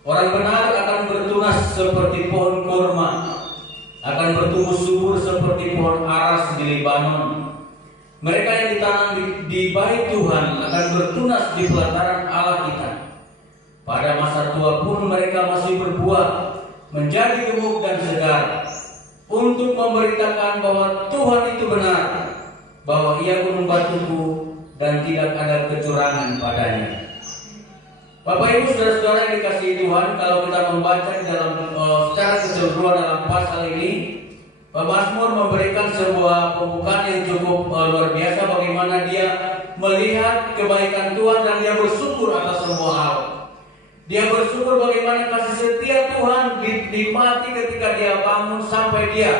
Orang benar akan bertunas seperti pohon korma, akan bertumbuh subur seperti pohon aras di Lebanon. Mereka yang ditanam di bait Tuhan akan bertunas di pelataran Allah kita. Pada masa tua pun mereka masih berbuah, menjadi gemuk dan segar, untuk memberitakan bahwa Tuhan itu benar, bahwa Ia gunung batuku dan tidak ada kecurangan padanya. Bapak Ibu saudara-saudara yang dikasihi Tuhan, kalau kita membaca di dalam secara keseluruhan dalam pasal ini, Mazmur memberikan sebuah pembukaan yang cukup luar biasa, bagaimana dia melihat kebaikan Tuhan dan dia bersyukur atas semua hal. Dia bersyukur bagaimana kasih setia Tuhan dinikmati ketika dia bangun sampai dia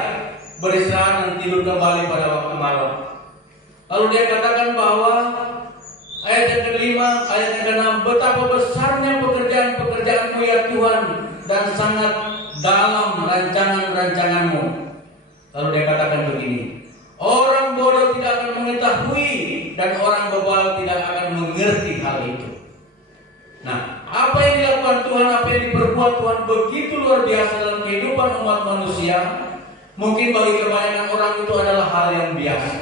beristirahat dan tidur kembali pada waktu malam. Lalu dia katakan bahwa ayat yang kelima, ayat yang keenam, betapa besarnya pekerjaan-pekerjaanmu ya Tuhan, dan sangat dalam rancangan-rancanganmu. Lalu dia katakan begini, orang bodoh tidak akan mengetahui dan orang bebal tidak akan mengerti hal itu. Nah, apa yang dilakukan Tuhan, apa yang diperbuat Tuhan begitu luar biasa dalam kehidupan umat manusia. Mungkin bagi kebanyakan orang itu adalah hal yang biasa,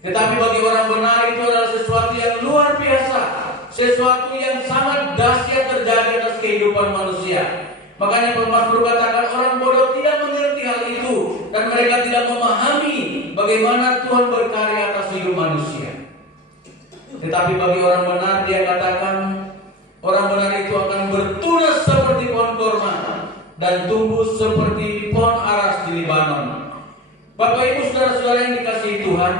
tetapi bagi orang benar itu adalah sesuatu yang luar biasa, sesuatu yang sangat dahsyat terjadi atas kehidupan manusia. Makanya pemazmur katakan orang bodoh tidak mengerti hal itu, dan mereka tidak memahami bagaimana Tuhan berkarya atas hidup manusia. Tetapi bagi orang benar, dia katakan orang benar itu akan bertunas seperti pohon korma dan tumbuh seperti pohon aras di Lebanon. Bapak Ibu saudara-saudara yang dikasihi Tuhan,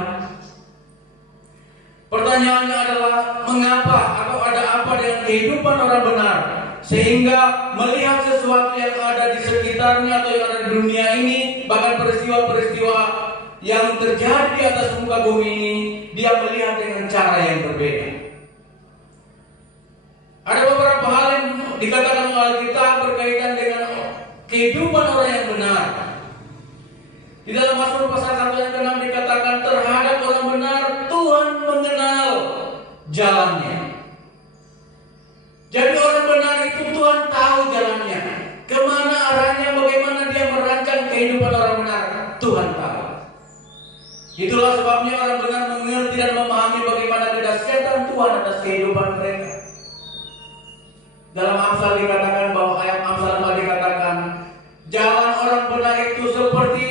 pertanyaannya adalah mengapa atau ada apa dengan kehidupan orang benar sehingga melihat sesuatu yang ada di sekitarnya atau yang ada di dunia ini, bahkan peristiwa-peristiwa yang terjadi di atas muka bumi ini, dia melihat dengan cara yang berbeda. Ada beberapa hal yang dikatakan oleh Alkitab berkaitan dengan kehidupan orang yang benar. Di dalam Mazmur pasal 1 ayat 6 dikatakan terhadap orang benar Tuhan mengenal jalannya. Jadi orang benar itu Tuhan tahu jalannya, kemana arahnya, bagaimana dia merancang kehidupan orang benar, Tuhan tahu. Itulah sebabnya orang benar mengerti dan memahami bagaimana kedahsyatan Tuhan atas kehidupan mereka. Dalam Amsal dikatakan bahwa ayat Amsal 4 dikatakan jalan orang benar itu seperti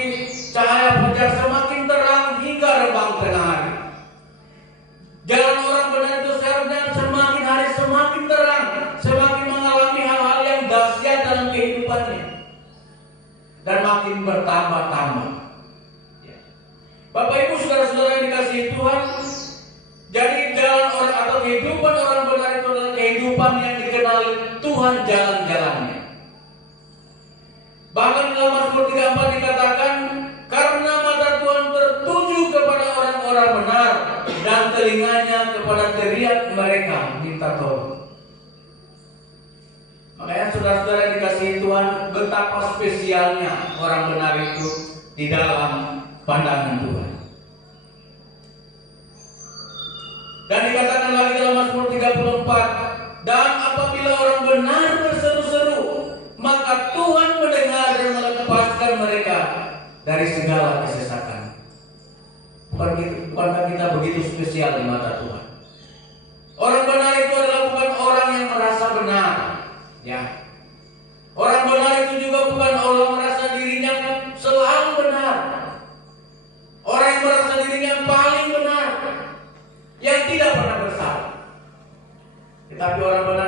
cahaya fajar semakin terang hingga rembang tengah hari. Jalan orang benar itu seharusnya semakin hari semakin terang, semakin mengalami hal-hal yang dahsyat dalam kehidupannya, dan makin bertambah-tambah. Bapak Ibu saudara-saudara yang dikasihi Tuhan, jadi jalan orang atau kehidupan orang benar itu adalah kehidupan yang dikenal Tuhan jalan-jalannya. Bahkan dalam Mazmur 34 dikatakan, karena mata Tuhan tertuju kepada orang-orang benar dan telinganya kepada teriak mereka minta tolong. Makanya saudara-saudara yang dikasihi Tuhan, betapa spesialnya orang benar itu di dalam pandangan Tuhan. Dan dikatakan lagi dalam Mazmur 34, dan apabila orang benar berseru-seru, maka Tuhan mendengar dan melepaskan mereka dari segala kesesakan. Bukankah kita begitu spesial di mata Tuhan? Orang benar itu adalah bukan orang yang merasa benar, ya. Orang benar itu juga bukan orang merasa dirinya selalu benar. Orang yang merasa dirinya paling benar, yang tidak pernah bersalah. Tetapi orang benar